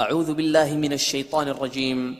اعوذ باللہ من الشیطان الرجیم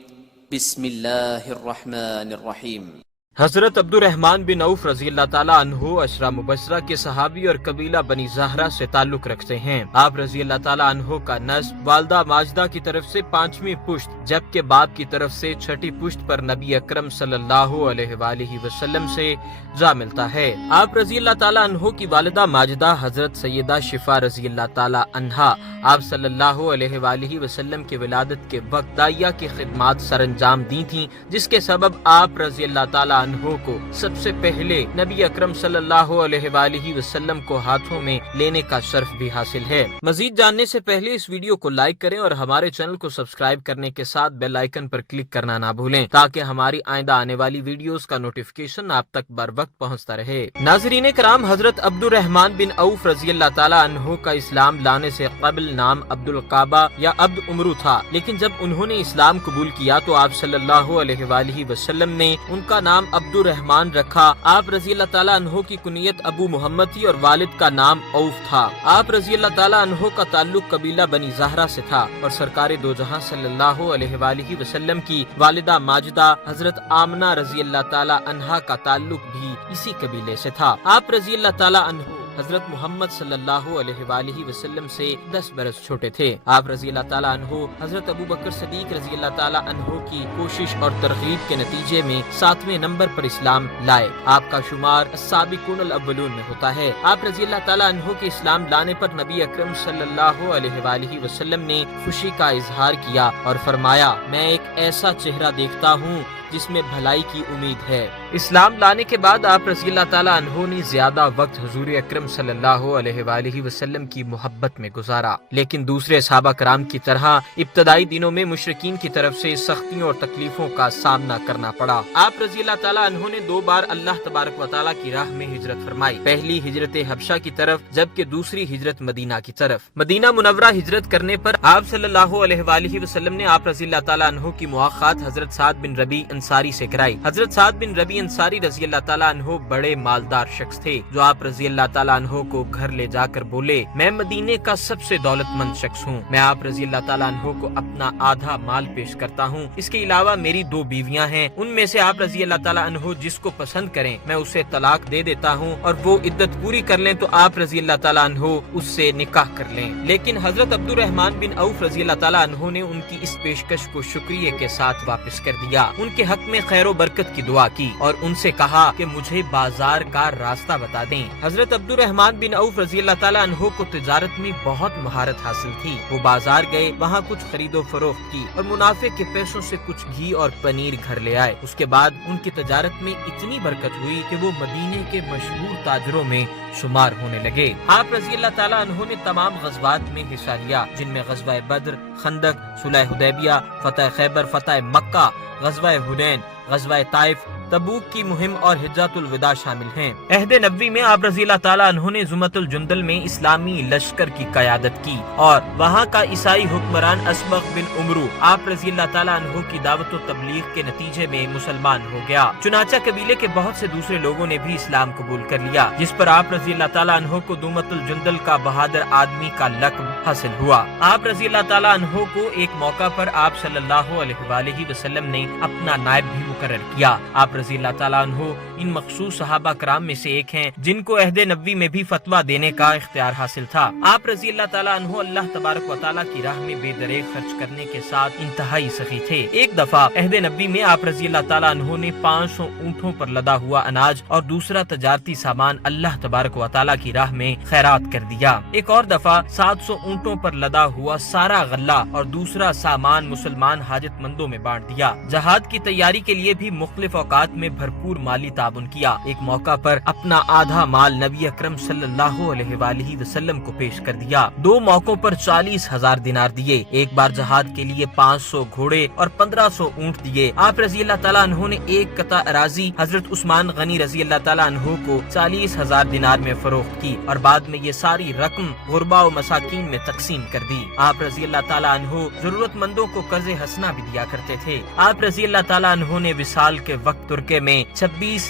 بسم اللہ الرحمن الرحیم۔ حضرت عبد الرحمن بن عوف رضی اللہ تعالیٰ عنہ عشرہ مبشرہ کے صحابی اور قبیلہ بنی زہرہ سے تعلق رکھتے ہیں۔ آپ رضی اللہ تعالیٰ عنہ کا نسب والدہ ماجدہ کی طرف سے 5ویں پشت جبکہ باپ کی طرف سے 6ٹھی پشت پر نبی اکرم صلی اللہ علیہ وآلہ وسلم سے جا ملتا ہے۔ آپ رضی اللہ تعالیٰ عنہ کی والدہ ماجدہ حضرت سیدہ شفا رضی اللہ تعالیٰ عنہا آپ صلی اللہ علیہ وآلہ وسلم کے ولادت کے وقت داعیہ کی خدمات سر انجام دی تھیں، جس کے سبب آپ رضی اللہ تعالیٰ عنہ کو سب سے پہلے نبی اکرم صلی اللہ علیہ وآلہ وسلم کو ہاتھوں میں لینے کا شرف بھی حاصل ہے۔ مزید جاننے سے پہلے اس ویڈیو کو لائک کریں اور ہمارے چینل کو سبسکرائب کرنے کے ساتھ بیل آئیکن پر کلک کرنا نہ بھولیں تاکہ ہماری آئندہ آنے والی ویڈیوز کا نوٹیفیکیشن آپ تک بر وقت پہنچتا رہے۔ ناظرین کرام، حضرت عبد الرحمن بن عوف رضی اللہ تعالیٰ عنہ کا اسلام لانے سے قبل نام عبد القعبہ یا عبد عمرو تھا، لیکن جب انہوں نے اسلام قبول کیا تو آپ صلی اللہ علیہ وآلہ وسلم نے ان کا نام عبد الرحمن رکھا۔ آپ رضی اللہ تعالیٰ عنہ کی کنیت ابو محمد تھی اور والد کا نام عوف تھا۔ آپ رضی اللہ تعالیٰ عنہ کا تعلق قبیلہ بنی زہرہ سے تھا اور سرکار دو جہاں صلی اللہ علیہ وآلہ وسلم کی والدہ ماجدہ حضرت آمنہ رضی اللہ تعالیٰ عنہا کا تعلق بھی اسی قبیلے سے تھا۔ آپ رضی اللہ تعالیٰ عنہ حضرت محمد صلی اللہ علیہ وآلہ وسلم سے 10 برس چھوٹے تھے۔ آپ رضی اللہ تعالیٰ عنہ حضرت ابو بکر صدیق رضی اللہ تعالیٰ عنہ کی کوشش اور ترغیب کے نتیجے میں 7ویں نمبر پر اسلام لائے۔ آپ کا شمار السابقون الاولون میں ہوتا ہے۔ آپ رضی اللہ تعالیٰ عنہ کے اسلام لانے پر نبی اکرم صلی اللہ علیہ وآلہ وسلم نے خوشی کا اظہار کیا اور فرمایا، میں ایک ایسا چہرہ دیکھتا ہوں جس میں بھلائی کی امید ہے۔ اسلام لانے کے بعد آپ رضی اللہ تعالیٰ عنہ نے زیادہ وقت حضور اکرم صلی اللہ علیہ وآلہ وسلم کی محبت میں گزارا، لیکن دوسرے صحابہ کرام کی طرح ابتدائی دنوں میں مشرکین کی طرف سے سختیوں اور تکلیفوں کا سامنا کرنا پڑا۔ آپ رضی اللہ تعالیٰ عنہ نے 2 بار اللہ تبارک و تعالیٰ کی راہ میں ہجرت فرمائی، پہلی ہجرت حبشہ کی طرف جبکہ دوسری ہجرت مدینہ کی طرف۔ مدینہ منورہ ہجرت کرنے پر آپ صلی اللہ علیہ وآلہ وسلم نے آپ رضی اللہ تعالیٰ عنہ کی مواخات حضرت سعد بن ربیع انصاری سے کرائی۔ حضرت سعد بن ربیع انصاری رضی اللہ تعالیٰ عنہ بڑے مالدار شخص تھے جو آپ رضی اللہ تعالیٰ عنہ کو گھر لے جا کر بولے، میں مدینے کا سب سے دولت مند شخص ہوں، میں آپ رضی اللہ تعالیٰ عنہ کو اپنا آدھا مال پیش کرتا ہوں، اس کے علاوہ میری 2 بیویاں ہیں، ان میں سے آپ رضی اللہ تعالیٰ عنہ جس کو پسند کریں میں اسے طلاق دے دیتا ہوں اور وہ عدت پوری کر لیں تو آپ رضی اللہ تعالیٰ عنہ اس سے نکاح کر لیں۔ لیکن حضرت عبد الرحمن بن عوف رضی اللہ تعالیٰ عنہ نے ان کی اس پیشکش کو شکریہ کے ساتھ واپس کر دیا، ان کے حق میں خیر و برکت کی دعا کی اور ان سے کہا کہ مجھے بازار کا راستہ بتا دیں۔ حضرت عبد الرحمن بن عوف رضی اللہ تعالیٰ عنہ کو تجارت میں بہت مہارت حاصل تھی۔ وہ بازار گئے، وہاں کچھ خرید و فروخت کی اور منافع کے پیسوں سے کچھ گھی اور پنیر گھر لے آئے۔ اس کے بعد ان کی تجارت میں اتنی برکت ہوئی کہ وہ مدینے کے مشہور تاجروں میں شمار ہونے لگے۔ آپ رضی اللہ تعالیٰ عنہ نے تمام غزوات میں حصہ لیا، جن میں غزوہ بدر، خندق، صلح حدیبیہ، فتح خیبر، فتح مکہ، غزوہ حنین، غزوہ طائف، تبوک کی مہم اور حجۃ الوداع شامل ہیں۔ عہد نبوی میں آپ رضی اللہ تعالیٰ عنہ نے زمۃ الجندل میں اسلامی لشکر کی قیادت کی اور وہاں کا عیسائی حکمران اسبغ بن عمرو آپ رضی اللہ تعالیٰ عنہ کی دعوت و تبلیغ کے نتیجے میں مسلمان ہو گیا۔ چنانچہ قبیلے کے بہت سے دوسرے لوگوں نے بھی اسلام قبول کر لیا، جس پر آپ رضی اللہ تعالیٰ عنہ کو زمۃ الجندل کا بہادر آدمی کا لقب حاصل ہوا۔ آپ رضی اللہ تعالیٰ عنہ کو ایک موقع پر آپ صلی اللہ علیہ وآلہ وسلم نے اپنا نائب بھی مقرر کیا۔ آپ رضی اللہ تعالیٰ عنہ ان مخصوص صحابہ کرام میں سے ایک ہیں جن کو عہد نبوی میں بھی فتویٰ دینے کا اختیار حاصل تھا۔ آپ رضی اللہ تعالیٰ عنہ اللہ تبارک و تعالیٰ کی راہ میں بے دریغ خرچ کرنے کے ساتھ انتہائی سخی تھے۔ ایک دفعہ عہد نبوی میں آپ رضی اللہ تعالیٰ عنہ نے 500 اونٹوں پر لدا ہوا اناج اور دوسرا تجارتی سامان اللہ تبارک و تعالیٰ کی راہ میں خیرات کر دیا۔ ایک اور دفعہ 700 اونٹوں پر لدا ہوا سارا غلہ اور دوسرا سامان مسلمان حاجت مندوں میں بانٹ دیا۔ جہاد کی تیاری کے لیے بھی مختلف اوقات میں بھرپور مالی تعاون کیا۔ ایک موقع پر اپنا آدھا مال نبی اکرم صلی اللہ علیہ وآلہ وسلم کو پیش کر دیا۔ 2 موقعوں پر 40,000 دینار دیے۔ ایک بار جہاد کے لیے 500 گھوڑے اور 1500 اونٹ دیے۔ آپ رضی اللہ تعالیٰ عنہ نے ایک قطع اراضی حضرت عثمان غنی رضی اللہ تعالیٰ عنہ کو 40,000 دینار میں فروخت کی اور بعد میں یہ ساری رقم غربا و مساکین میں تقسیم کر دی۔ آپ رضی اللہ تعالیٰ عنہ ضرورت مندوں کو قرض حسنہ بھی دیا کرتے تھے۔ آپ رضی اللہ تعالیٰ عنہ نے وصال کے وقت ترکے میں 26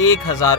1000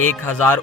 1000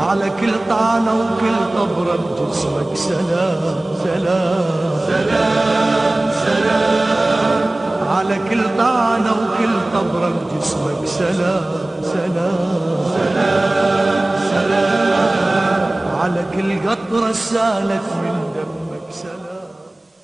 على كل طعنة وكل طبرة بجسمك سلام سلام سلام سلام على كل طعنة وكل طبرة بجسمك سلام سلام سلام سلام على كل قطرة سالت